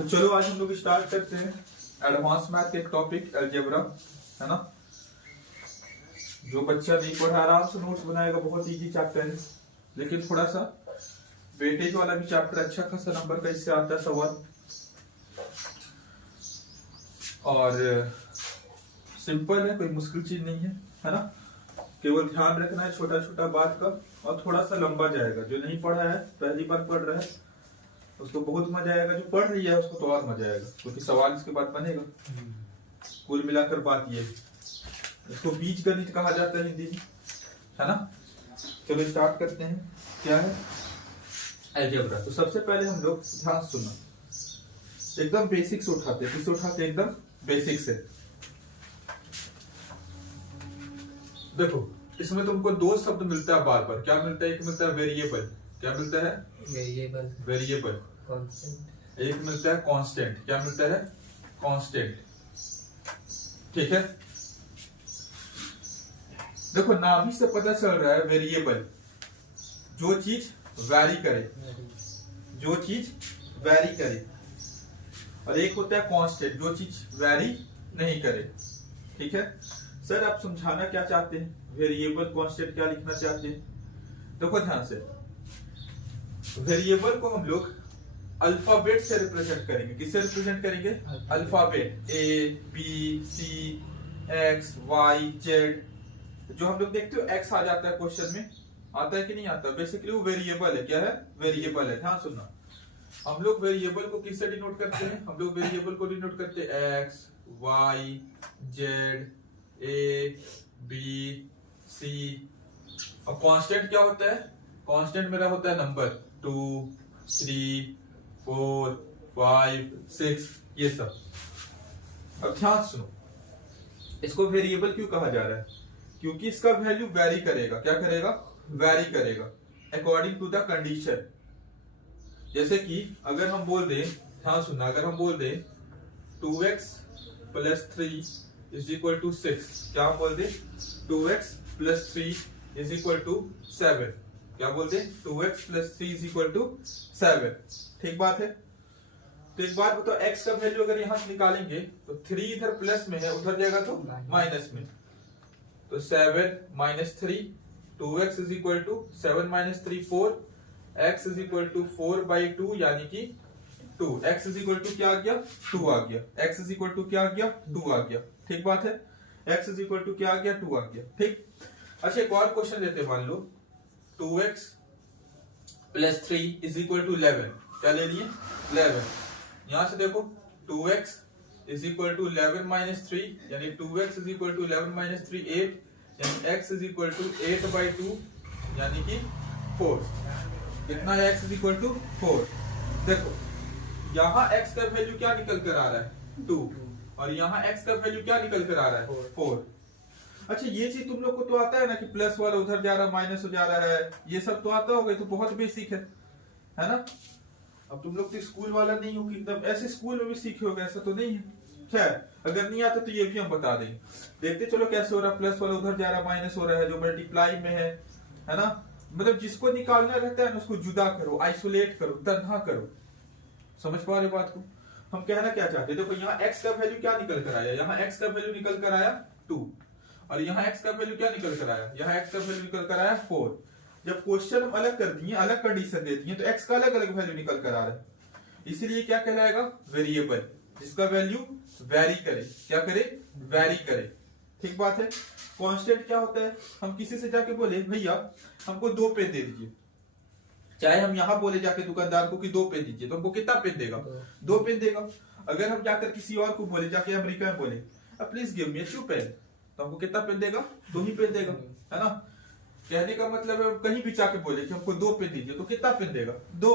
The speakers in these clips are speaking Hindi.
तो चलो आज हम लोग स्टार्ट करते हैं एडवांस मैथ के एक टॉपिक अलजेब्रा, है ना। जो बच्चा नहीं पढ़ा आराम से नोट्स बनाएगा, बहुत इजी चैप्टर है, लेकिन थोड़ा सा वेटेज वाला भी चैप्टर अच्छा खासा नंबर का इससे आता है सवाल, और सिंपल है, कोई मुश्किल चीज नहीं है ना। केवल ध्यान रखना है छोटा छोटा बात का, और थोड़ा सा लंबा जाएगा। जो नहीं पढ़ा है, पहली बार पढ़ रहा है, उसको बहुत मजा आएगा। जो पढ़ रही है उसको तो और मजा आएगा, क्योंकि सवाल इसके बाद बनेगा। कुल मिलाकर बात ये, इसको बीज गणित कहा जाता है हिंदी में, है ना। चलो स्टार्ट करते हैं। क्या है अलजेब्रा? तो सबसे पहले हम लोग ध्यान सुनना, एकदम बेसिक से उठाते हैं। किससे उठाते हैं? एकदम बेसिक से। देखो, इसमें तुमको दो शब्द मिलता है बार बार। क्या मिलता है? एक मिलता है वेरिएबल। क्या मिलता है? वेरिएबल। एक मिलता है कांस्टेंट। क्या मिलता है? कांस्टेंट। ठीक है। देखो, नाम ही से पता चल रहा है वेरिएबल, जो चीज वैरी करे, जो चीज वैरी करे। और एक होता है कांस्टेंट, जो चीज वैरी नहीं करे। ठीक है सर, आप समझाना क्या चाहते हैं? वेरिएबल, कांस्टेंट क्या लिखना चाहते हैं? देखो ध्यान से, वेरिएबल को हम लोग अल्फाबेट से रिप्रेजेंट करेंगे। किससे रिप्रेजेंट करेंगे? Alphabet, A B C X Y Z. जो हम लोग देखते हो एक्स आ जाता है क्वेश्चन में, आता है कि नहीं आता? बेसिकली वो वेरिएबल है। क्या है? वेरिएबल है। ध्यान सुनना, हम लोग वेरिएबल को किससे डिनोट करते हैं? हम लोग वेरिएबल को डिनोट करते हैं X Y Z A B C. और कांस्टेंट क्या होता है? कांस्टेंट मेरा होता है नंबर 2 3 4 5 6, ये सब। अब ध्यान सुनो, इसको वेरिएबल क्यों कहा जा रहा है? क्योंकि इसका वैल्यू वेरी करेगा। क्या करेगा? वेरी करेगा अकॉर्डिंग टू द कंडीशन। जैसे कि अगर हम बोल दें, ध्यान सुनना, अगर हम बोल दें 2x + 3 = 6, क्या हम बोल दें? 2x + 3 = 7। क्या बोल दें? 2x + 3 = 7। ठीक बात है। तो एक बात बताओ, x का वैल्यू अगर यहां से निकालेंगे तो 3 इधर प्लस में है, उधर जाएगा तो माइनस में। तो 7 - 3, 2x = 7 - 3 4, x = 4/2, यानी कि 2। x = क्या आ गया? 2 आ गया। x = क्या आ गया? 2 आ गया। ठीक बात है। x = क्या आ गया? 2 आ गया। ठीक। अच्छा, एक और क्वेश्चन लेते हैं। मान लो 2x + 3 = 11। क्या ले लिए? 11। यहां से देखो, 2x = 11 - 3, यानी 2x = 11 - 3 8, यानी x = 8/2, यानी कि 4। कितना है? x = 4। देखो, यहाँ x का वैल्यू क्या निकल कर आ रहा है? 2, और यहाँ x का वैल्यू क्या निकल कर आ रहा है? 4। अच्छा, ये चीज तुम लोग को तो आता है ना कि प्लस वाला उधर जा रहा है, माइनस हो जा रहा है, ये सब तो आता होगा। तो बहुत बेसिक है ना। अब तुम लोग तो स्कूल वाला नहीं हो कि एकदम ऐसे स्कूल में भी सीखे होगे, ऐसा तो नहीं है। खैर, अगर नहीं आता तो ये भी हम बता देंगे। देखते चलो कैसे हो रहा है। प्लस वाला उधर जा रहा है, माइनस हो रहा है, जो मल्टीप्लाई में है ना। मतलब जिसको निकालना रहता है ना, उसको जुदा करो, आइसोलेट करो, तन्हा करो। समझ पा रहे हो बात को? हम कहना क्या चाहते हैं? देखो, यहाँ x का वैल्यू क्या निकल कर आया? यहाँ x का वैल्यू निकल कर आया 2, और यहाँ x का वैल्यू क्या निकल कर आया? यहाँ x का वैल्यू निकल कर आया 4। जब क्वेश्चन हम अलग कर दिए, अलग कंडीशन दे दिए, तो x का अलग अलग वैल्यू निकल कर आ रहा है। इसीलिए क्या कहलाएगा? वेरिएबल, जिसका वैल्यू वेरी करे। क्या करे? वेरी करे। ठीक बात है। कांस्टेंट क्या होता है? हम किसी से जाके बोले, भैया हमको 2 पेन दे दीजिए, चाहे हम यहाँ बोले जाके दुकानदार को कि 2 पेन दीजिए, तो हमको कितना पेन देगा? 2 पेन देगा। अगर हम जाकर किसी और को बोले, जाके अमेरिका में बोले, प्लीज गिव मी 2 पेन, तो हमको कितना पेन देगा? 2 ही पेन देगा, है ना। कहने का मतलब है, कहीं भी जाके बोले कि हमको 2 पेन दीजिए, तो कितना पेन देगा? 2।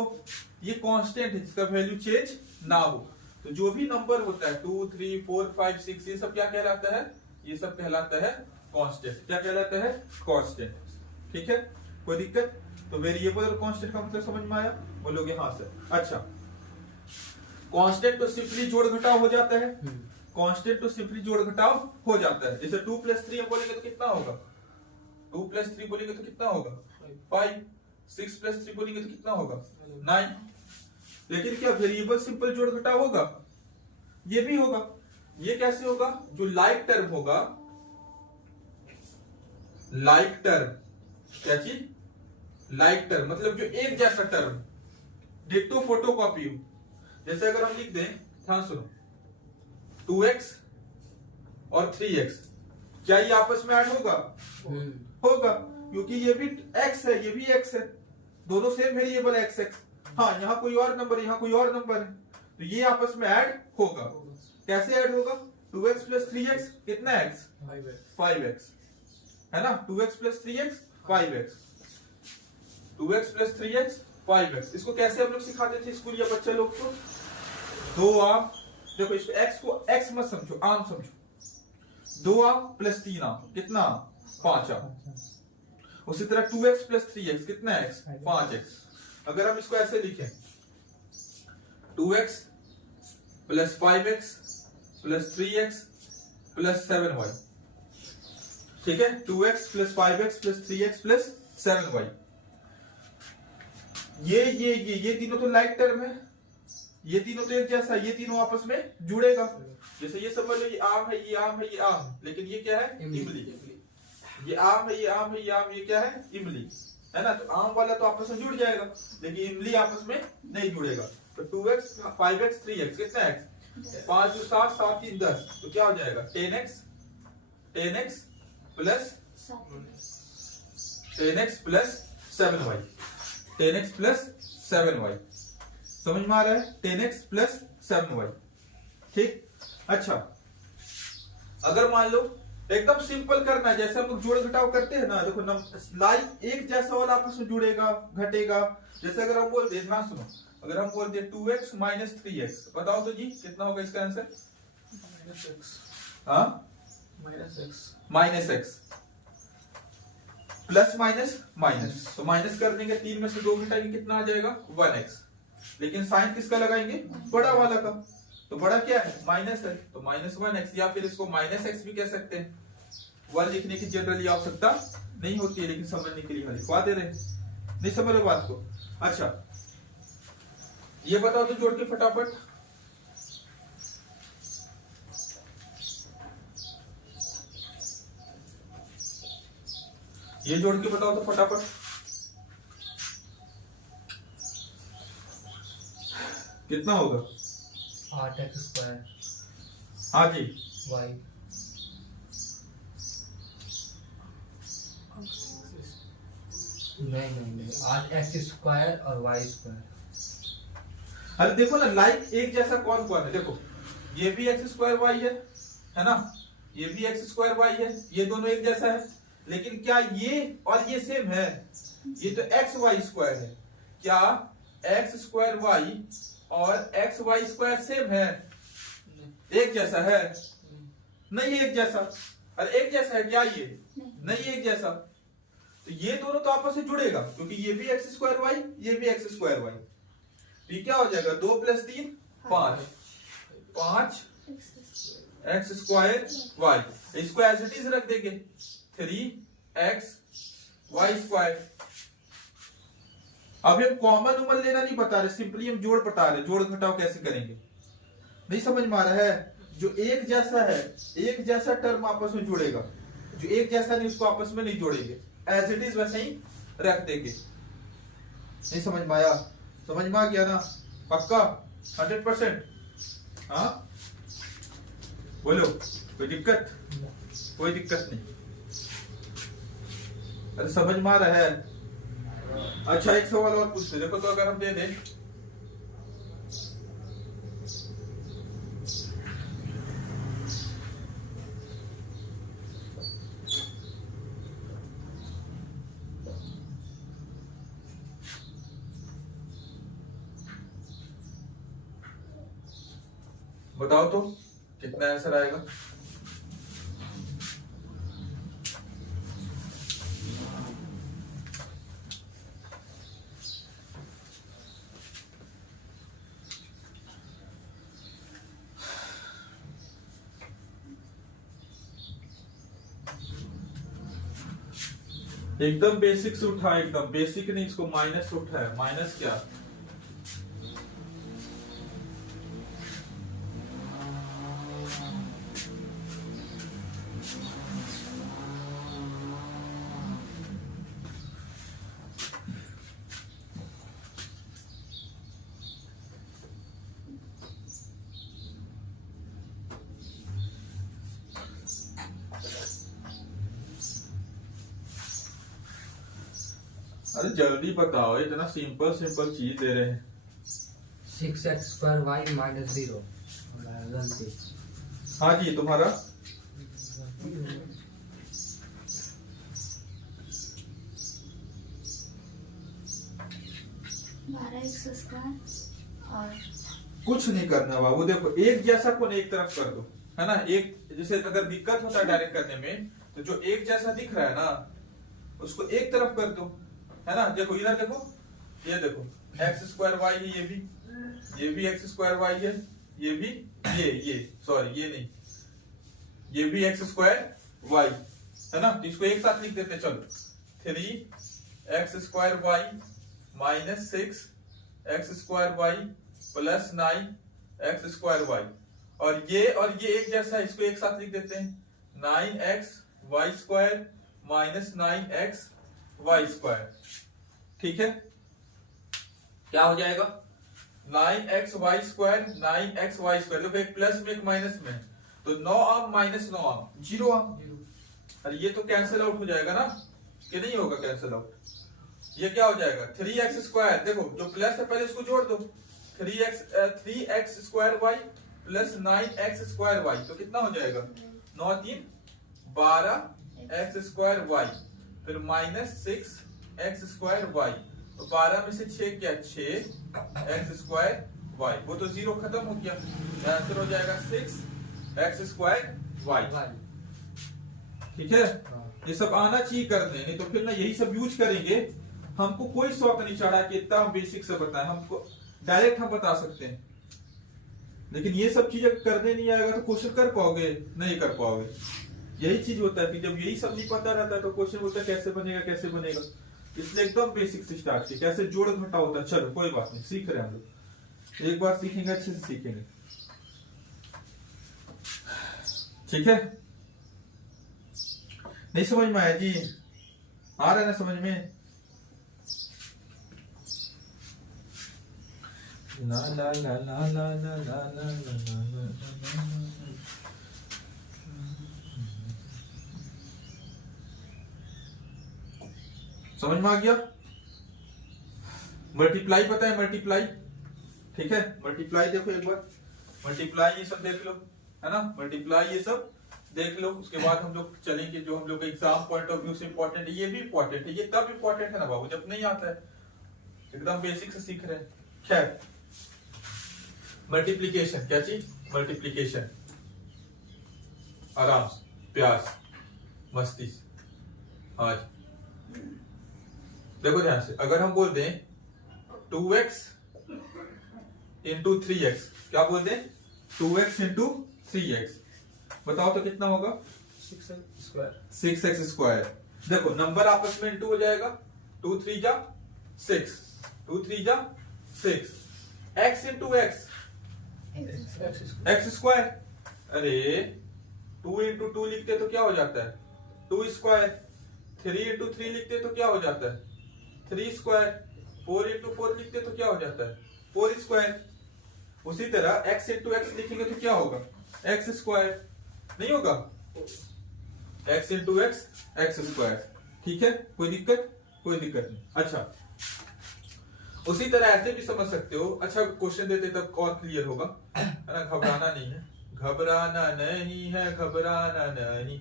ये कांस्टेंट है, जिसका वैल्यू चेंज ना हो। तो जो भी नंबर होता है 2 3 4 5 6, ये सब क्या कहलाता है? ये सब कहलाता है कांस्टेंट। क्या कहलाता है? कांस्टेंट। ठीक है, कोई दिक्कत? तो वेरिएबल और कांस्टेंट का मतलब समझ में आया? बोलोगे हाँ सर। अच्छा, कांस्टेंट तो सिंपली जोड़ घटाव हो जाता है। कांस्टेंट तो सिंपली जोड़ घटाव हो जाता है। जैसे 2 + 3 बोलेंगे तो कितना होगा? 2 + 3 बोलेंगे तो कितना होगा? 5। 6 + 3 बोलेंगे तो कितना होगा? 9। लेकिन क्या वेरिएबल सिंपल जोड़ घटाव होगा? ये भी होगा। ये कैसे होगा? जो लाइक टर्म होगा, लाइक टर्म, क्या चीज? लाइक टर्म मतलब जो एक जैसा टर्म, डिट्टो फोटोकॉपी हो। जैसे अगर हम लिख दें, ध्यान सुनो, 2x और 3x, क्या ये आपस में ऐड होगा? होगा, क्योंकि ये भी x है, ये भी x है, दोनों सेम वेरिएबल x है। हाँ, यहाँ कोई और नंबर, यहाँ कोई और नंबर है, तो ये आपस में ऐड होगा। कैसे ऐड होगा? 2x प्लस 3x कितना x? 5x, है ना? 2x plus 3x 5x, 2x plus 3x 5x। इसको कैसे हम लोग सिखाते थे स्कूल या बच्चे लोग को? दो आम, देखो इसको x को x मत समझो, आम समझो। 2 आम प्लस 3 आम कितना? 5 आम। उसी तरह 2x प्लस 3x कितना x? 5x। अगर हम इसको ऐसे लिखें, 2x plus 5x plus 3x plus 7y, ठीक है? 2x plus 5x plus 3x plus 7y। ये तीनों तो लाइक टर्म है, ये तीनों तो एक जैसा, ये तीनों आपस में जुड़ेगा। जैसे ये समझ लो, ये आम है, ये आम है, ये आम, लेकिन ये क्या है? इमली। ये आम है, ये आम है, ये आम, ये क्या है? इमली, है ना? तो आम वाला तो आपस में जुड़ जाएगा, लेकिन इमली आपस में नहीं जुड़ेगा। तो 2x 5x 3x कितना x? 5 2 7 7 3 10, तो क्या हो जाएगा? 10x plus 7y, 10x plus 7y। समझ में आ रहा है? 10x प्लस 7y, ठीक। अच्छा, अगर मान लो एकदम सिंपल करना है, जैसे हम लोग जोड़ घटाव करते हैं ना, देखो लाइक एक जैसा वाला आपस में जुड़ेगा घटेगा। जैसे अगर हम बोल दे, ना सुनो, अगर हम बोल दे 2x माइनस 3x, बताओ तो जी कितना होगा इसका answer? Minus x plus minus minus, तो माइनस कर देंगे, 3 में से 2 घटाएंगे, कितना आ जाएगा? 1x। लेकिन साइन किसका लगाएंगे? बड़ा वाला का। तो बड़ा क्या है? माइनस है, तो माइनस 1x, या फिर इसको माइनस एक्स भी कह सकते हैं। 1 लिखने की जनरली आवश्यकता नहीं होती है, लेकिन समझने के लिए लिखवा दे रहे हैं। नहीं समझ रहे बात को? अच्छा, ये बताओ तो जोड़ के फटाफट। ये जोड़ के बताओ तो फटाफट। कितना होगा? 8x square. हाँ जी, y नहीं 8x स्क्वायर और y स्क्वायर। अरे देखो ना, लाइक एक जैसा कौन कौन है? देखो, ये भी एक्स स्क्वायर वाई है ना? ये भी एक्स स्क्वायर वाई है, ये दोनों एक जैसा है। लेकिन क्या ये और ये सेम है? ये तो एक्स वाई स्क्वायर है। क्या एक्स स्क्वायर वाई और एक्स वाई स्क्वायर सेम है? एक जैसा है? नहीं एक जैसा। अरे एक जैसा है क्या ये? नहीं एक जैसा। तो ये दोनों तो आपस में जुड़ेगा, क्योंकि ये भी एक्स स्क्वायर वाई, ये भी एक्स स्क्वायर वाई। ये क्या हो जाएगा? 2 प्लस 3 5, 5 एक्स स्क्वायर वाई। इसको एज इट इज रख देंगे, 3x वाई स्क्वायर। अब हम कॉमन उमन लेना नहीं बता रहे, सिंपली हम जोड़ बता रहे, जोड़ घटाव कैसे करेंगे। नहीं समझ में आ रहा है? जो एक जैसा है, एक जैसा टर्म आपस में जुड़ेगा, जो एक जैसा नहीं उसको आपस में नहीं जोड़ेंगे, एज इट इज वैसे ही रख देंगे। नहीं समझ में आया? समझ में आ गया ना? पक्का 100%? हाँ बोलो, कोई दिक्कत? कोई दिक्कत नहीं। अरे समझ में आ रहा है? अच्छा, एक सवाल और पूछते, देखो तो अगर हम दे दें बताओ तो कितना आंसर आएगा? एकदम बेसिक से उठा, एकदम बेसिक नहीं, इसको माइनस से उठाया। माइनस क्या? अरे जल्दी बताओ, इतना सिंपल सिंपल चीज दे रहे हैं। 6x² y -0 गलती। हाँ जी, तुम्हारा 12x² और कुछ नहीं करना बाबू। देखो एक जैसा को एक तरफ कर दो, है ना। एक जैसे अगर दिक्कत होता है डायरेक्ट करने में, तो जो एक जैसा दिख रहा है ना उसको एक तरफ कर दो, है ना। देखो इधर देखो, ये देखो x² y है, ये भी x² y है, ये भी ये सॉरी ये नहीं, ये भी x² y है ना। तो इसको एक साथ लिख देते, चलो 3x² y - 6x² y + 9x² y, और ये एक जैसा है, इसको एक साथ लिख देते हैं 9xy² - 9xy²। ठीक है, क्या हो जाएगा 9xy² 9xy²। देखो एक प्लस में एक माइनस में, तो 9 आम माइनस 9 आम 0 आम। अरे ये तो कैंसिल आउट हो जाएगा ना, कि नहीं होगा कैंसिल आउट। ये क्या हो जाएगा 3x², देखो जो प्लस है पहले इसको जोड़ दो, 3x² y + 9x² y, तो कितना हो जाएगा 9 3 12x² y, फिर -6x² y, तो 12 में से 6 क्या 6x² y, वो तो 0 खत्म हो गया, आंसर हो जाएगा 6x² y। ठीक है, ये सब आना चाहिए करने, नहीं तो फिर ना यही सब यूज करेंगे। हमको कोई शौक नहीं चढ़ा कि इतना हम बेसिक से बताएं, हमको डायरेक्ट हम बता सकते हैं, लेकिन ये सब चीजें करने नहीं आएगा तो क्वेश्चन कर पाओगे नहीं कर पाओगे। यही चीज होता है कि जब यही सब नहीं पता रहता है तो क्वेश्चन होता है कैसे बनेगा कैसे बनेगा। इसलिए एकदम बेसिक से स्टार्ट किया, कैसे जोड़ घटा होता है। चलो कोई बात नहीं, सीख रहे हैं हम लोग, एक बार सीखेंगे अच्छे से सीखेंगे। ठीक है, नहीं समझ में आया जी, आ रहा है ना समझ में। ला ला ला ला ला ला ला ला ला। समझ में आ गया। मल्टीप्लाई पता है, मल्टीप्लाई। ठीक है, मल्टीप्लाई देखो एक बार, मल्टीप्लाई ये सब देख लो, है ना। मल्टीप्लाई ये सब देख लो, उसके बाद हम लोग चलेंगे जो हम लोग एग्जाम पॉइंट ऑफ व्यू से इंपॉर्टेंट है। ये भी इंपॉर्टेंट है, ये तब इंपॉर्टेंट है ना बाबू जब नहीं आता है, एकदम बेसिक से सीख रहे हैं। खैर, मल्टीप्लीकेशन, क्या चीज मल्टीप्लीकेशन, आराम से प्यार मस्ती से। हाँ जी, देखो ध्यान से, अगर हम बोल दें 2x × 3x, क्या बोल दें 2x × 3x, बताओ तो कितना होगा 6x²। देखो नंबर आपस में इंटू हो जाएगा, 2 3 जा 6, 2 3 जा 6, x × x x²। अरे 2 × 2 लिखते तो क्या हो जाता है 2², 3 × 3 लिखते तो क्या हो जाता है 3², 4 × 4 लिखते तो क्या हो जाता है 4²। उसी तरह x × x लिखेंगे तो क्या होगा x², नहीं होगा x × x x²। ठीक है, कोई दिक्कत नहीं। अच्छा, उसी तरह ऐसे भी समझ सकते हो। अच्छा क्वेश्चन देते तब और क्लियर होगा, है ना। घबराना नहीं है, घबराना नहीं है, घबराना नहीं।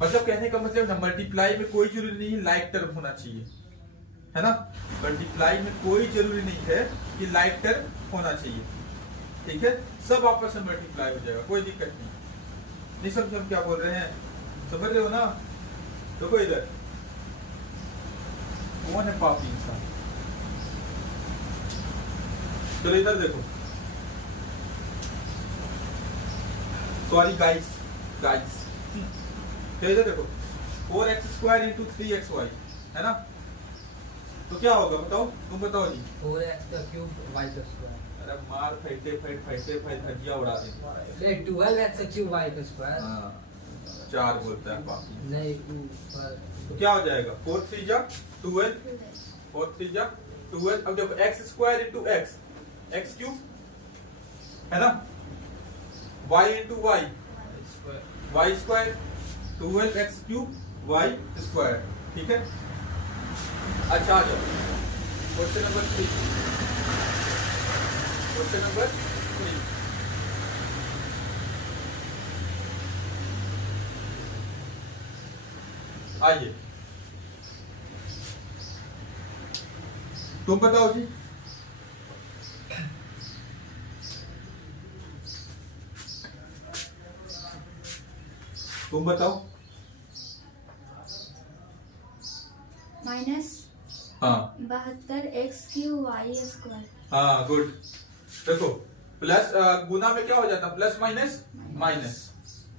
मतलब कहने का मतलब ना, मल्टीप्लाई में कोई जरूरी नहीं है लाइक टर्म होना चाहिए, है ना। मल्टीप्लाई में कोई जरूरी नहीं है कि लाइक टर्म होना चाहिए। ठीक है, सब आपस में मल्टीप्लाई हो जाएगा, कोई दिक्कत नहीं समझ हम क्या बोल रहे हैं, समझ रहे हो ना। तो कोई इधर कौन है पापी इंसान, चलो इधर देखो, सॉरी गाइस, इधर देखो 4x² × 3xy, है ना। तो क्या होगा बताओ, तुम बताओ जी। 4x³ y²। अरे मार फैटे धज्जिया उड़ा दे। 12x³ y²। हाँ, 4 बोलता है पापी। नहीं, तो क्या हो जाएगा 4 3 जा 12, 4 3 जा 12। अब देखो x² × x, x³ है ना, y × y y², 12x³ y²। ठीक है, अच्छा आ जाओ क्वेश्चन नंबर 3। क्वेश्चन नंबर 3, आइए तुम बताओ जी। तुम बताओ। माइनस हाँ 72x³ y²। हाँ, गुड। देखो प्लस गुना में क्या हो जाता है, प्लस माइनस माइनस,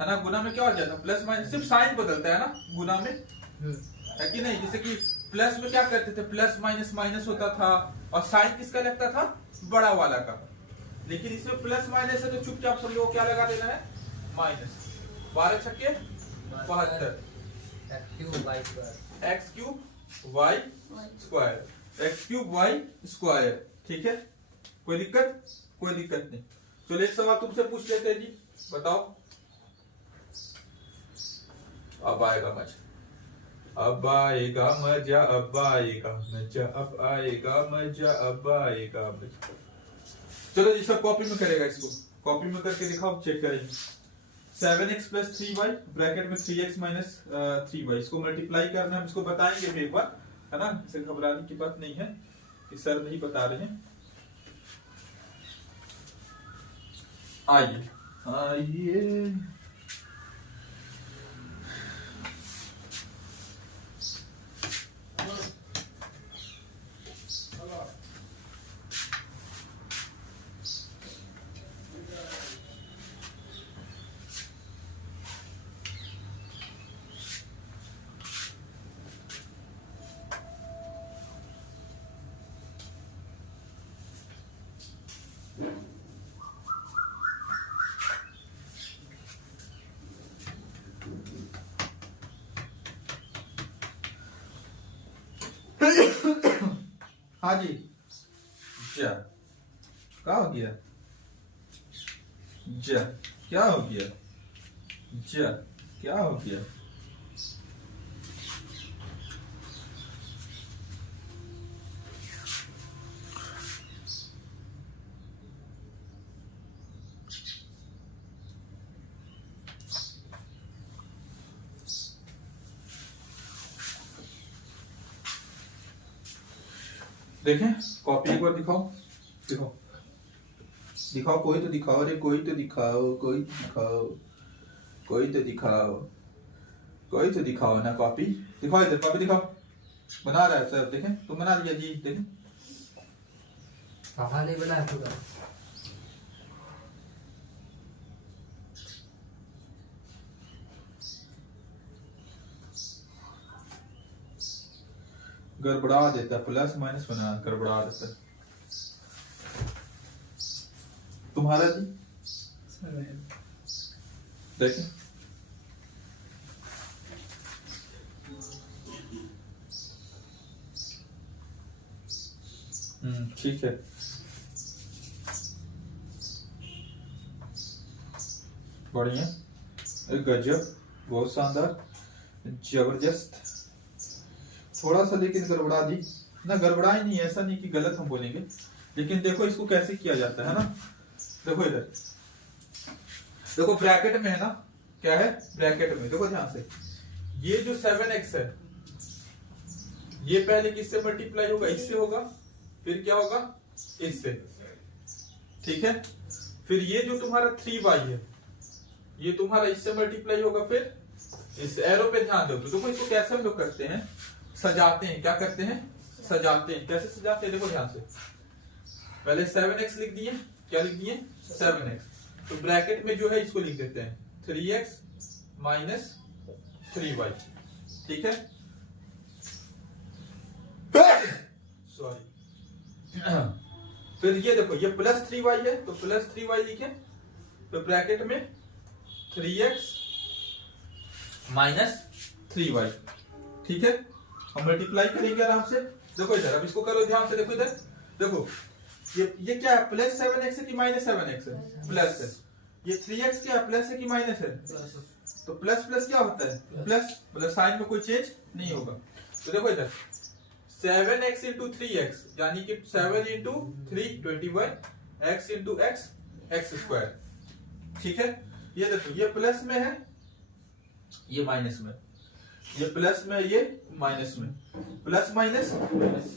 है ना। गुना में क्या हो जाता है, प्लस माइनस, सिर्फ साइन बदलता है ना गुना में, है कि नहीं। जैसे कि प्लस में क्या करते थे, प्लस माइनस माइनस होता था और साइन किसका लगता था, बड़ा वाला का। लेकिन इसमें प्लस माइनस है तो चुपचाप सब लोग क्या लगा देना है, माइनस। 12 छक्के 72 x³ y²। ठीक है, कोई दिक्कत, कोई दिक्कत नहीं। चलो एक सवाल तुमसे पूछ लेते हैं जी, बताओ। अब आएगा मजा, अब आएगा मजा, अब आएगा मजा, अब आएगा मजा, अब आएगा मजा। चलो जी, सब कॉपी में करेगा, इसको कॉपी में करके दिखाओ, चेक करेंगे। 7x + 3y ब्रैकेट में 3x - 3y, इसको मल्टीप्लाई करना है, हम इसको बताएंगे भी एक बार, है ना। इसे घबराने की बात नहीं है कि सर नहीं बता रहे हैं। आइए आइए, हाँ जी। जा क्या हो गया, जा क्या हो गया, जा क्या हो गया। देखें कॉपी एक बार दिखाओ, दिखाओ दिखाओ, कोई तो दिखाओ रे, कोई तो दिखाओ, कोई तो दिखाओ, कोई तो दिखाओ, कोई तो दिखाओ ना। कॉपी दिखाओ, इधर कॉपी दिखाओ। बना रहा है सर, देखें तुम बना दिया जी, देखें। कहाँ नहीं बना पूरा। गड़बड़ा देता है, प्लस माइनस बना गड़बड़ा देता है। तुम्हारा जी देखें, ठीक है। बढ़िया, गजब, बहुत शानदार, जबरदस्त। थोड़ा सा लेकिन गड़बड़ा दी ना, गड़बड़ा ही नहीं, ऐसा नहीं कि गलत हम बोलेंगे, लेकिन देखो इसको कैसे किया जाता है ना। देखो इधर, देखो ब्रैकेट में है ना, क्या है ब्रैकेट में, देखो ध्यान से। ये जो 7x है, ये पहले किससे मल्टीप्लाई होगा, इससे होगा, फिर क्या होगा, इससे। ठीक है, फिर ये जो तुम्हारा 3y है, ये तुम्हारा इससे मल्टीप्लाई होगा, फिर इस एरो पे ध्यान दो। तो देखो इसको कैसे हम लोग करते हैं, सजाते हैं। क्या करते हैं, सजाते हैं। कैसे सजाते हैं, देखो ध्यान से। पहले 7x लिख दिए, क्या लिख दिए, 7x। तो ब्रैकेट में जो है इसको लिख देते हैं 3x - 3y। ठीक है, सॉरी। फिर ये देखो, ये प्लस 3y है, तो प्लस 3y लिखे, तो ब्रैकेट में 3x - 3y। ठीक है, हम मल्टीप्लाई करेंगे आराम से। देखो इधर, अब इसको करो ध्यान से, देखो इधर, देखो ये क्या है, प्लस 7x है कि -7x है, प्लस है। ये 3x क्या है, प्लस है कि माइनस है, तो प्लस प्लस क्या होता है प्लस, मतलब साइन में कोई चेंज नहीं होगा। तो देखो इधर 7x इंटू 3x यानी कि 7 into 3 21 x into x x square. ठीक है, ये देखो ये प्लस में है ये माइनस में, ये प्लस में ये माइनस में, प्लस माइनस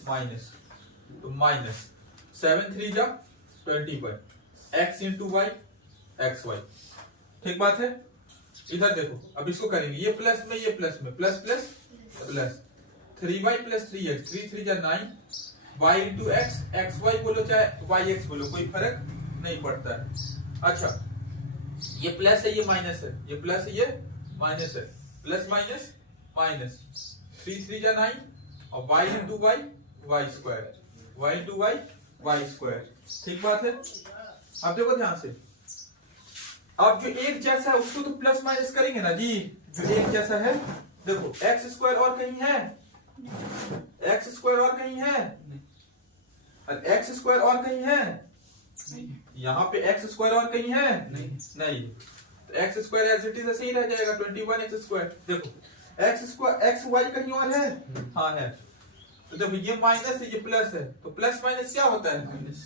माइनस, तो माइनस 7 3 जा 21 x into Y X Y. ठीक बात है। इधर देखो अब इसको करेंगे, ये प्लस में ये प्लस में, plus plus plus 3y plus 3x 3 3 जा 9 y into X X Y बोलो चाहे वाई एक्स बोलो कोई फर्क नहीं पड़ता है। अच्छा ये प्लस है ये माइनस है, ये प्लस है ये माइनस है, प्लस माइनस माइनस 3 3 जा 9 और y into Y Y square, y into Y Y square. ठीक बात है। अब देखो ध्यान से, अब जो एक जैसा है उसको तो प्लस माइनस करेंगे ना जी, जो एक जैसा है देखो एक्स स्क्वायर और कहीं है, एक्स स्क्वायर और कहीं है, एक्स स्क्वायर और कहीं है, यहाँ पे एक्स स्क्वायर और कहीं है नहीं, तो X square as it is ऐसे ही रह जाएगा 21 एक्स स्क्वायर। देखो एक्स स्क्वायर एक्स वाई कहीं और है, हाँ है, तो देखो ये माइनस है ये प्लस है, तो प्लस माइनस क्या होता है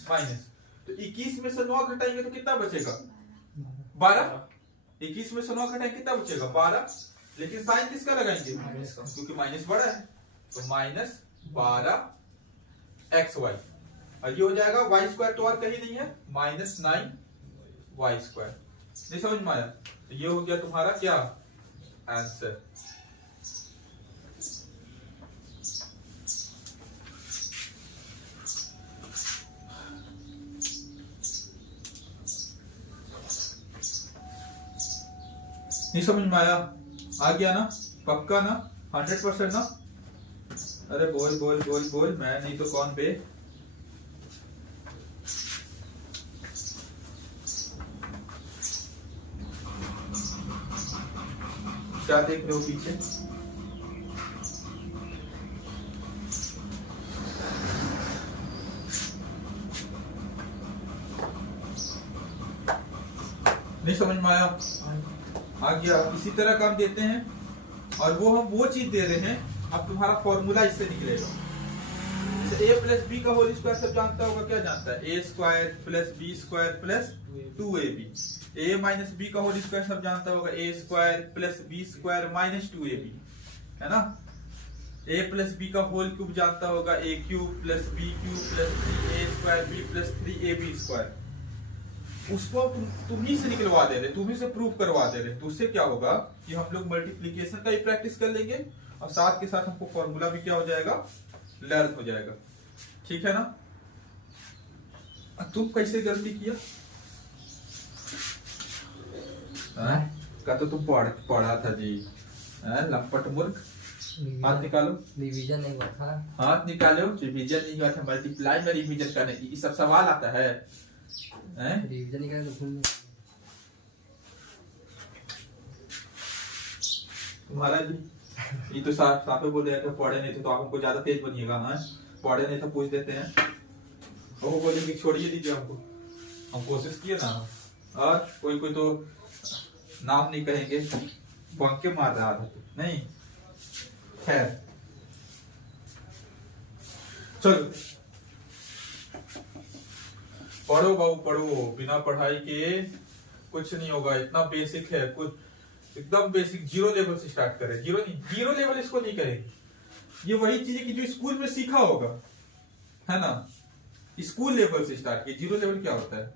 माइनस। तो 21 में से 9 घटाएंगे तो कितना बचेगा 12, 21 में से 9 घटाएंगे कितना बचेगा 12, लेकिन साइन किसका लगाएंगे क्योंकि माइनस बड़ा है, तो माइनस 12 एक्स वाई, और ये हो जाएगा वाई स्क्वायर तो और कहीं नहीं है माइनस 9 वाई स्क्वायर। नहीं समझ में आया, तो ये हो गया तुम्हारा क्या आंसर। नहीं समझ में आया, आ गया ना, पक्का ना, 100% ना। अरे बोल बोल बोल बोल, मैं नहीं तो कौन बे। क्या देख रहे हो पीछे? नहीं समझ में आया, आ गया। इसी तरह काम देते हैं और वो हम वो चीज दे रहे हैं, अब तुम्हारा फॉर्मूला इससे निकलेगा। जैसे a प्लस बी का होल स्क्वायर सब जानता होगा, क्या जानता है a square plus B square plus 2ab। a minus B का होल स्क्वायर सब जानता होगा a square plus B square minus 2ab, है ना। a प्लस बी का होल क्यूब जानता होगा a cube plus B cube plus 3a square b plus 3ab square. उसको तुम ही से निकलवा दे रहे, तुम ही से प्रूव करवा दे रहे, तो उससे क्या होगा कि हम लोग मल्टीप्लिकेशन का ही प्रैक्टिस कर लेंगे और साथ के साथ हमको फॉर्मूला भी क्या हो जाएगा लर्न हो जाएगा। ठीक है ना। तुम कैसे गलती किया का तो तुम पढ़ा था जी, लंपट मूर्ख। हाथ निकालो, रिवीजन नहीं हुआ था। हाथ निकालो, रिवीजन नहीं हुआ था, मल्टीप्लाई में रिवीजन करने की ये सब सवाल आता है। रिवीजन नहीं करें तो भूल तुम्हारा जी ये तो साफ बोल रहे थे पढ़े नहीं थे तो आप हमको ज्यादा तेज बनिएगा। हाँ पढ़े नहीं तो पूछ देते हैं, वो बोलेंगे छोड़िए दीजिए हमको, हम कोशिश किए ना। और कोई कोई तो नाम नहीं कहेंगे, बंक के मार रहा था नहीं। खैर चलो पढ़ो बाबू पढ़ो, बिना पढ़ाई के कुछ नहीं होगा। इतना बेसिक है, कुछ एकदम बेसिक, जीरो लेवल से स्टार्ट करें। जीरो लेवल इसको नहीं करेंगे, ये वही चीज है कि जो स्कूल में सीखा होगा, है ना। स्कूल लेवल से स्टार्ट किए, जीरो लेवल क्या होता है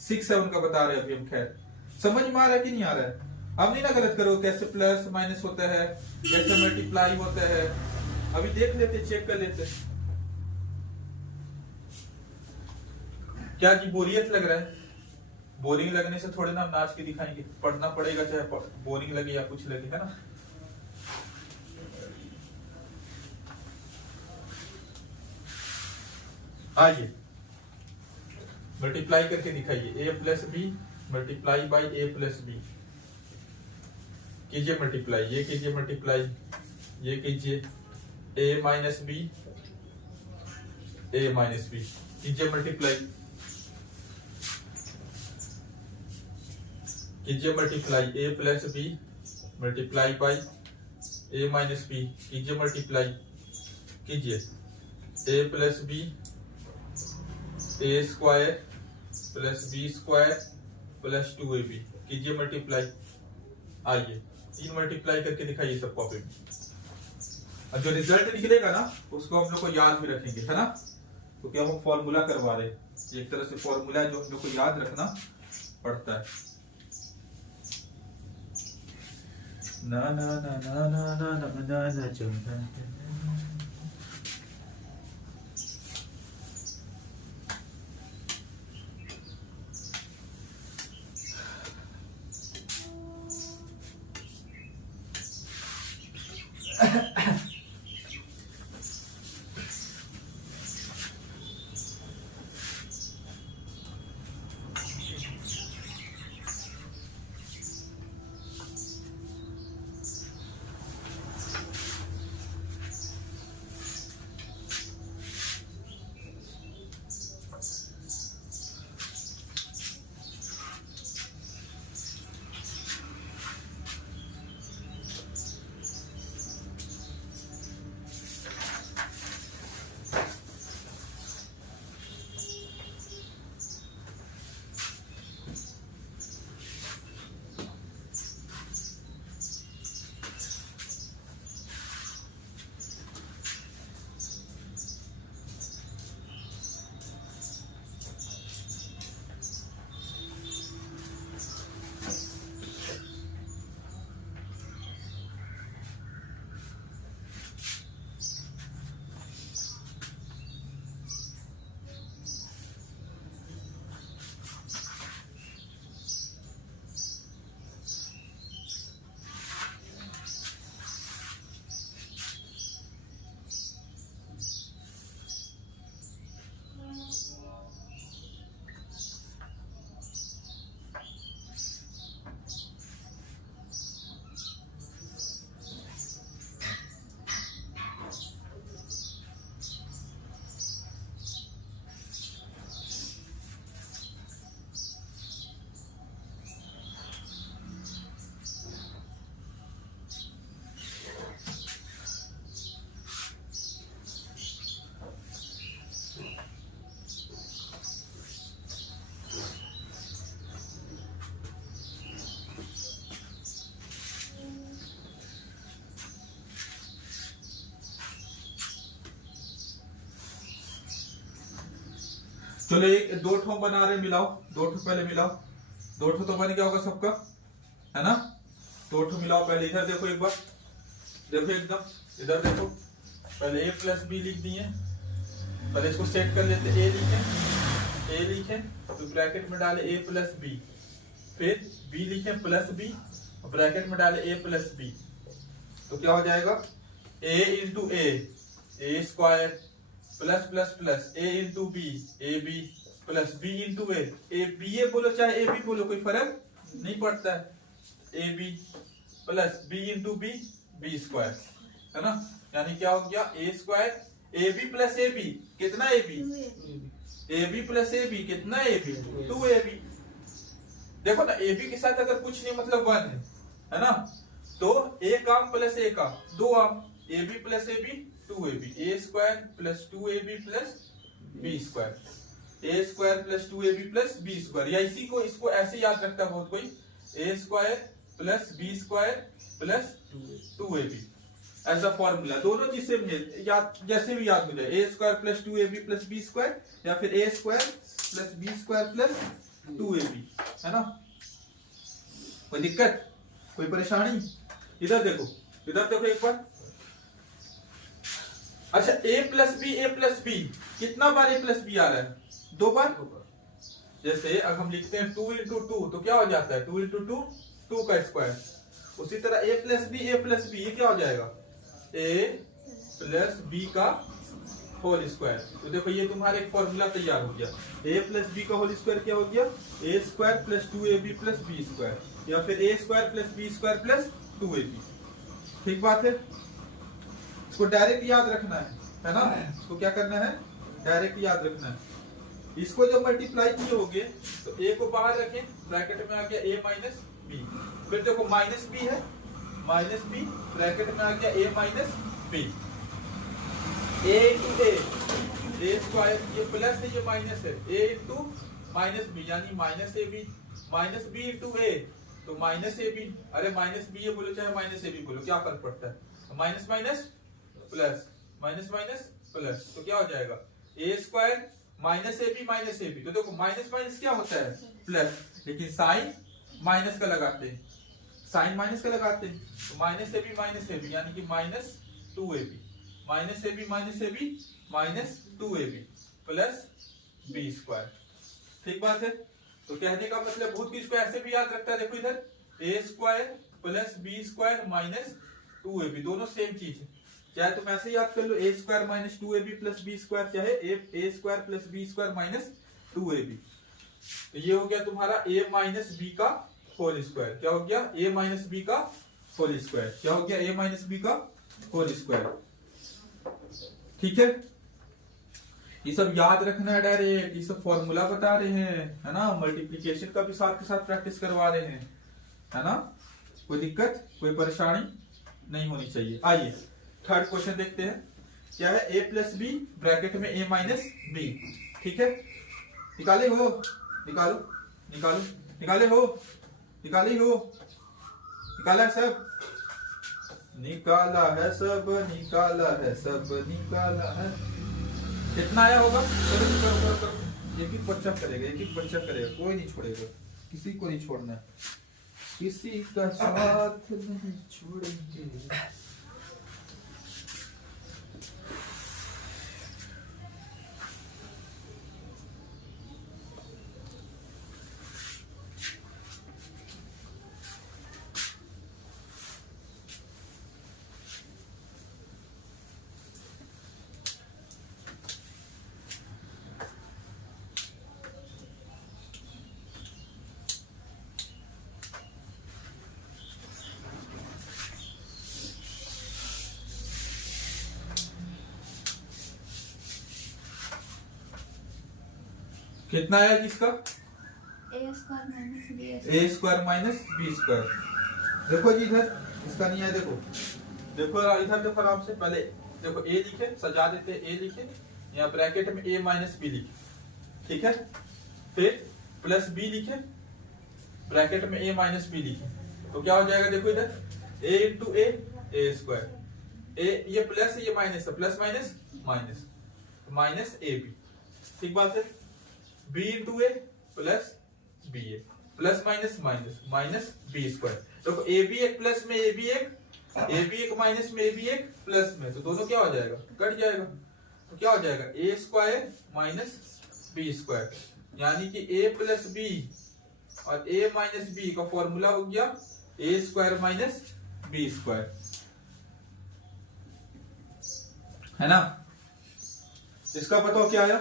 6 7 का बता रहे हैं अभी हम। खैर समझ में आ रहा है कि नहीं आ रहा है? अब नहीं ना गलत करो, कैसे प्लस माइनस होता है, कैसे मल्टीप्लाई होता है, अभी देख लेते, चेक कर लेते। क्या जी बोरियत लग रहा है? बोरिंग लगने से थोड़े ना हम नाच के दिखाएंगे, पढ़ना पड़ेगा चाहे बोरिंग लगे या कुछ लगे, है ना। आइए मल्टीप्लाई करके दिखाइए, a plus B multiply by a plus B. कीजिए मल्टीप्लाई, ये कीजिए मल्टीप्लाई, ये कीजिए a minus B a minus B, कीजिए मल्टीप्लाई, कीजिए multiply a plus B multiply by A minus B, कीजिए मल्टीप्लाई कीजिए, A plus B A square plus B square plus 2ab, कीजिए मल्टीप्लाई। आइए 3 मल्टीप्लाई करके दिखाइए सब कॉपी में। अब जो रिजल्ट निकलेगा ना उसको हम लोग को याद भी रखेंगे, है ना। तो क्या हम फॉर्मूला करवा रहे हैं, एक तरह से फॉर्मूला है जो हम लोग को याद रखना पड़ता है। ना ना ना ना ना ना ना ना ना ना चलो एक दो ठो बना रहे, मिलाओ दो ठो, पहले मिलाओ दो ठो तो बन गया होगा सबका, है ना। दो ठो मिलाओ, पहले इधर देखो एक बार, देखो एकदम इधर देखो, पहले a प्लस बी लिख दिए, पहले इसको सेट कर लेते, a लिखे तो ब्रैकेट में डाले a प्लस बी, फिर b लिखे प्लस बी, ब्रैकेट में डाले a प्लस बी, तो क्या हो जाएगा a into A square plus plus plus a into B A B plus b into A B A बोलो चाहे ए बी बोलो, कोई फर्क नहीं पड़ता है, A B plus b into B B square, है ना। यानी क्या हो गया A square A B plus A B, कितना A B, A B plus A B कितना ए बी 2ab। देखो ना ए बी के साथ अगर कुछ नहीं मतलब 1 है ना, तो एक आम प्लस एक आम दो आम, a B plus A b 2ab, a square plus 2ab plus B square, a square plus 2ab plus B square, या इसी को इसको ऐसे याद रखता है बहुत कोई, A square plus B square plus 2ab, ऐसा फॉर्मूला दोनों चीज से याद, जैसे भी याद हो जाए, A square plus 2ab plus B square, या फिर A square plus B square plus 2ab, है ना। कोई दिक्कत, कोई परेशानी? इधर देखो एक बार, अच्छा a प्लस बी कितना बार a प्लस बी आ रहा है, 2 बार। जैसे अब हम लिखते हैं 2 इंटू 2 तो क्या हो जाता है 2 इंटू 2 2 का स्क्वायर, उसी तरह a प्लस बी ये क्या हो जाएगा a प्लस बी का होल स्क्वायर। तो देखो ये तुम्हारा एक फॉर्मूला तैयार हो गया, a प्लस बी का होल स्क्वायर क्या हो गया a square plus 2ab plus B square, या फिर a square plus B square plus 2ab। ठीक बात है, इसको डायरेक्ट याद रखना है ना। इसको क्या करना है, डायरेक्ट याद रखना है। इसको जब मल्टीप्लाई किए होगे तो a को बाहर रखें, ब्रैकेट में आ गया a माइनस बी, फिर देखो माइनस बी है माइनस बी, ब्रैकेट में आ गया A minus B, A into A square, ये प्लस है ये माइनस है, ए इंटू माइनस बी यानी minus A B, minus B into A तो माइनस ए बी, अरे माइनस बी ये बोलो चाहे माइनस ए बी बोलो क्या फर्क पड़ता है, minus minus plus, minus minus plus, तो क्या हो जाएगा ए स्क्वायर माइनस ए बी, तो देखो माइनस माइनस क्या होता है प्लस, लेकिन साइन माइनस का लगाते हैं, साइन माइनस का लगाते हैं, तो माइनस ए बी यानी कि minus 2ab, minus A B minus 2ab plus B square, ठीक बात है। तो कहने का मतलब बहुत की इसको ऐसे भी याद रखता है, देखो इधर A square plus B square minus 2ab, दोनों सेम चीज है, चाहे तुम ऐसे याद कर लो A square minus 2ab plus B square, चाहे A square plus B square minus 2ab, तो ये हो गया तुम्हारा a माइनस बी का होल स्क्वायर, क्या हो गया a माइनस बी का होल स्क्वायर, क्या हो गया a माइनस बी का होल स्क्वायर, ठीक है। ये सब याद रखना है डायरेक्ट, ये सब फॉर्मूला बता रहे हैं, है ना, मल्टीप्लिकेशन का भी साथ के साथ प्रैक्टिस करवा रहे हैं, है ना, कोई दिक्कत कोई परेशानी नहीं होनी चाहिए। आइए थर्ड क्वेश्चन देखते हैं, क्या है a प्लस बी ब्रैकेट में a माइनस बी, ठीक है, निकाले हो, निकालो निकालो निकाले हो, निकाली हो, निकाला है सब, निकाला है सब, निकाला है सब, निकाला है, कितना आया होगा, करो करो करो करो, एक एक बच्चा करेगा, एक एक बच्चा करेगा, कोई नहीं छोड़ेगा, किसी को नहीं छोड़ना, किसी का साथ नहीं छोड़ेंगे। कितना आया जिसका ए स्क्वायर माइनस बी स्क्वायर, देखो जी इधर इसका नहीं है, देखो देखो इधर देखो आराम से, पहले देखो ए लिखे, सजा देते ए लिखे, यहाँ ब्रैकेट में ए माइनस बी लिखे, ठीक है, फिर प्लस बी लिखे, ब्रैकेट में ए माइनस बी लिखे, तो क्या हो जाएगा, देखो इधर ए इंटू ए स्क्वायर, ए ये प्लस है ये माइनस है, प्लस माइनस माइनस माइनस ए बी, ठीक बात है, B into A plus B A, plus minus minus minus B square, तो ए बी एक प्लस में ए बी एक माइनस में ए बी एक प्लस में, तो दोनों क्या हो जाएगा, कट जाएगा, तो क्या हो जाएगा ए स्क्वायर माइनस बी स्क्वायर, यानी कि ए प्लस बी और ए माइनस बी का फॉर्मूला हो गया A square minus B square, है ना। इसका बताओ क्या आया,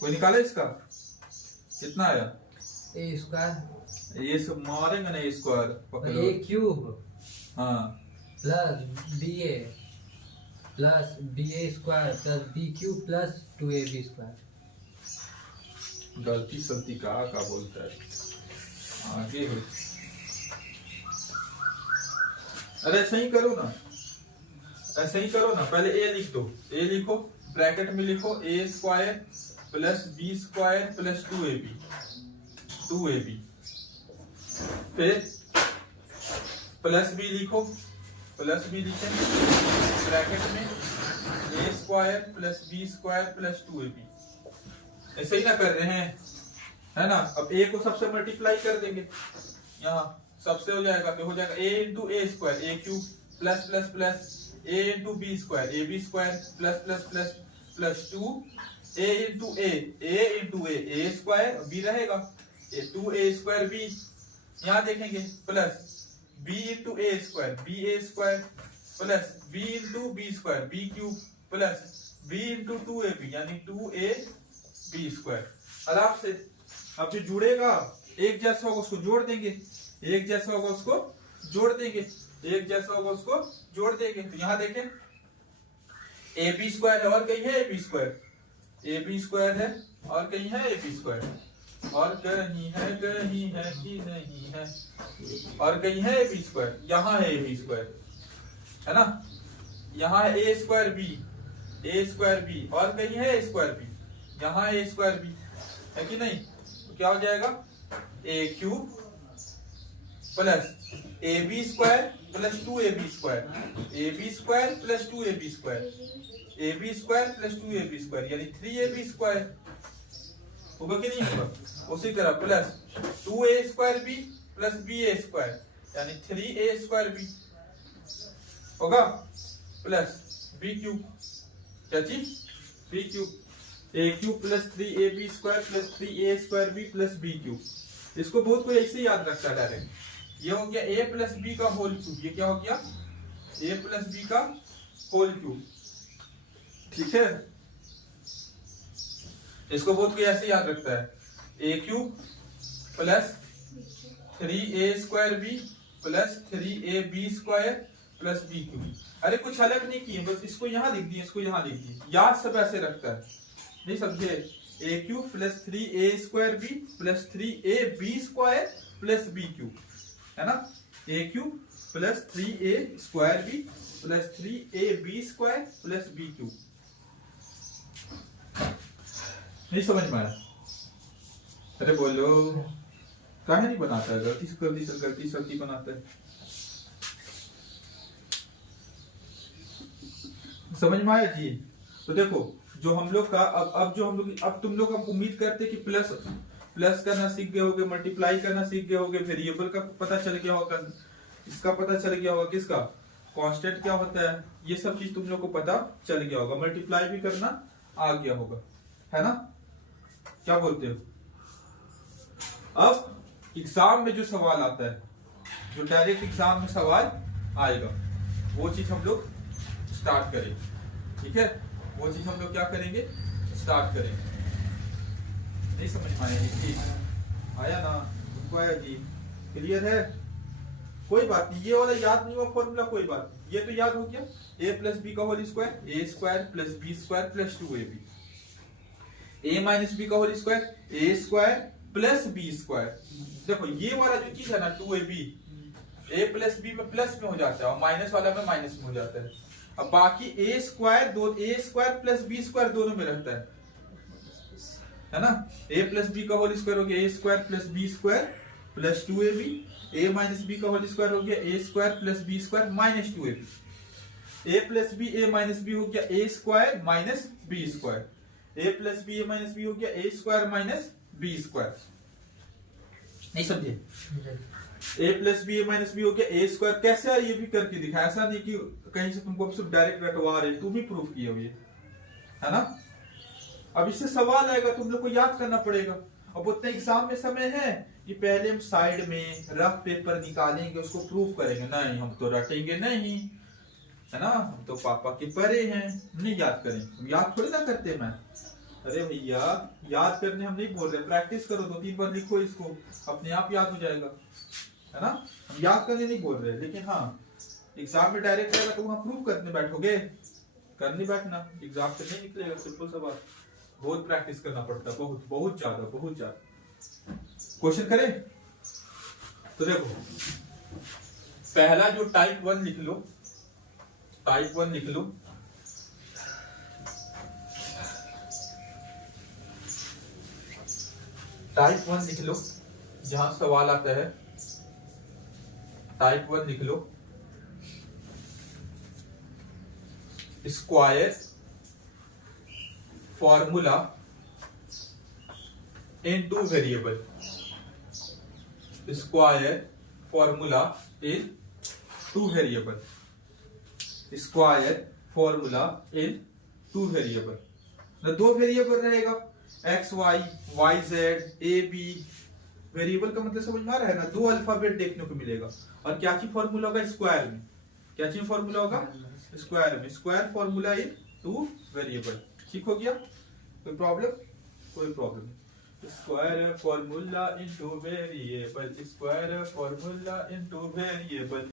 कोई निकाले इसका, कितना आया, ए स्क्वायर, ये सब मारेंगे ना, ए स्क्वायर पकड़ो, ए क्यूब, हाँ plus B A square plus B cube plus 2ab square, गलती सलती का बोलता है, आगे हो, अरे ऐसे ही करो ना, ऐसे ही करो ना, पहले ए लिख दो, ए लिखो, ब्रैकेट में लिखो A square plus B square plus 2ab, फिर प्लस बी लिखो, प्लस बी लिखे, ब्रैकेट में A square plus B square plus 2ab, ऐसे ही ना कर रहे हैं, है ना। अब ए को सबसे मल्टीप्लाई कर देंगे, यहाँ सबसे हो जाएगा, तो हो जाएगा A into A square, A cube plus plus plus A into B square, A B square plus plus plus plus 2 A into A square, B रहेगा 2a स्क्वायर बी, यहाँ देखेंगे plus B into A square plus B into B square B cube plus B into 2ab यानी 2ab स्क्वायर, आराम से। अब जो जुड़ेगा एक जैसा होगा उसको जोड़ देंगे, एक जैसा होगा उसको जोड़ देंगे, एक जैसा होगा उसको जोड़ देंगे, तो यहाँ देखें ए बी स्क्वायर है और कहीं है A B square, A B square है और कहीं है ए बी स्क्वायर, और कहीं है कि नहीं है, और कहीं है ए बी स्क्वायर, यहाँ है ए बी स्क्वायर, है ना, यहाँ है ए स्क्वायर बी, और कहीं है ए स्क्वायर बी, यहाँ है ए स्क्वायर बी, है कि नहीं। तो क्या हो जाएगा, A cube plus A B square plus 2ab square, A B square plus 2ab square, A B square plus 2ab square यानी 3ab स्क्वायर, होगा कि नहीं होगा। उसी तरह plus 2a square B plus ba square यानी 3a स्क्वायर बी होगा, प्लस b क्यूब, क्या चीज, b cube, a cube plus 3ab square plus 3a square B plus b cube. इसको बहुत कोई ऐसे याद रखता है डायरेक्ट, ये हो गया a प्लस बी का होल क्यूब, ये क्या हो गया, a प्लस बी का होल क्यूब, ठीक है। इसको बहुत कोई ऐसे याद रखता है, a cube plus 3a square B plus 3ab square plus b cube. अरे कुछ अलग नहीं किए, बस इसको यहाँ लिख दिए, इसको यहाँ लिख दिए, याद सब ऐसे रखता है, नहीं समझे। a cube plus 3a square B plus 3ab square plus b cube, है ना, a cube plus 3a square B plus 3ab square plus b cube. नहीं समझ में आया, अरे बोलो, काहे नहीं बनाता है, गलती सलती बनाता है। समझ में आया जी। तो देखो जो हम लोग का अब तुम लोग हम उम्मीद करते कि प्लस करना सीख गए होगे, मल्टीप्लाई करना सीख गए होगे, वेरिएबल का पता चल गया होगा, इसका पता चल गया होगा, किसका, कांस्टेंट क्या होता है, ये सब चीज तुम लोग को पता चल गया होगा, मल्टीप्लाई भी करना आ गया होगा, है ना, क्या बोलते हो। अब एग्जाम में जो सवाल आता है, जो डायरेक्ट एग्जाम में सवाल आएगा, वो चीज हम लोग स्टार्ट करेंगे, ठीक है, वो चीज हम लोग क्या करेंगे, स्टार्ट करेंगे। नहीं समझ में आया, ठीक आया ना, तुमको आया जी, क्लियर है, कोई बात नहीं, ये वाला याद नहीं हुआ फॉर्मूला, कोई बात नहीं, ये तो याद हो गया, a प्लस बी का whole square, a square plus B square plus 2ab, a minus B का whole square, a square plus B square. देखो ये वाला जो चीज है ना 2ab, a प्लस बी में प्लस में हो जाता है और माइनस वाला में माइनस में हो जाता है। अब बाकी a square plus B square दोनों में रहता है ना, a प्लस बी का होल स्क्वायर हो गया a square plus B square plus 2ab, a minus B का होल स्क्वायर हो गया a square plus B square minus 2ab, a plus b a minus b हो गया a square minus B square, a plus b a minus b हो गया a square minus B square. नहीं समझे, a plus b a minus b हो गया a स्क्वायर, कैसे ये भी करके दिखा, ऐसा नहीं कि कहीं से तुमको सिर्फ डायरेक्ट रटवा रहे, तुम ही प्रूफ किए हुए, है ना। अब इससे सवाल आएगा, तुम लोग को याद करना पड़ेगा। अब उतना एग्जाम में समय है कि पहले हम साइड में रफ पेपर निकालेंगे, उसको प्रूफ करेंगे, नहीं हम तो रटेंगे नहीं, है ना, हम तो पापा के परे हैं, नहीं याद करेंगे, हम याद थोड़ी ना करते मैं। अरे भैया याद करने हम नहीं बोल रहे, प्रैक्टिस करो, 2-3 बार लिखो इसको, अपने आप याद हो जाएगा, है ना, हम याद करने नहीं बोल रहे, लेकिन हाँ एग्जाम में डायरेक्ट आएगा तो वहां प्रूफ करने बैठोगे, करने बैठना, एग्जाम से नहीं निकलेगा, सिंपल सा बात। बहुत प्रैक्टिस करना पड़ता है, बहुत ज्यादा। क्वेश्चन करें तो देखो, पहला जो टाइप 1 लिख लो, टाइप 1 लिख लो, टाइप 1 लिख लो, जहां सवाल आता है टाइप 1 लिख लो, square formula in 2 variable, square formula in 2 variable, square formula in 2 variable. 2 variable रहेगा, X Y, Y Z, A B, variable का मतलब समझ में आ रहा है ना, 2 अल्फाबेट देखने को मिलेगा, और क्या चीज फॉर्मूला होगा, स्क्वायर में, क्या चीज फॉर्मूला होगा, स्क्वायर में, स्क्वायर फॉर्मूला इन 2 वेरिएबल। ठीक हो गया, कोई प्रॉब्लम, कोई प्रॉब्लम नहीं। Square formula in 2 variable, square formula in 2 variable.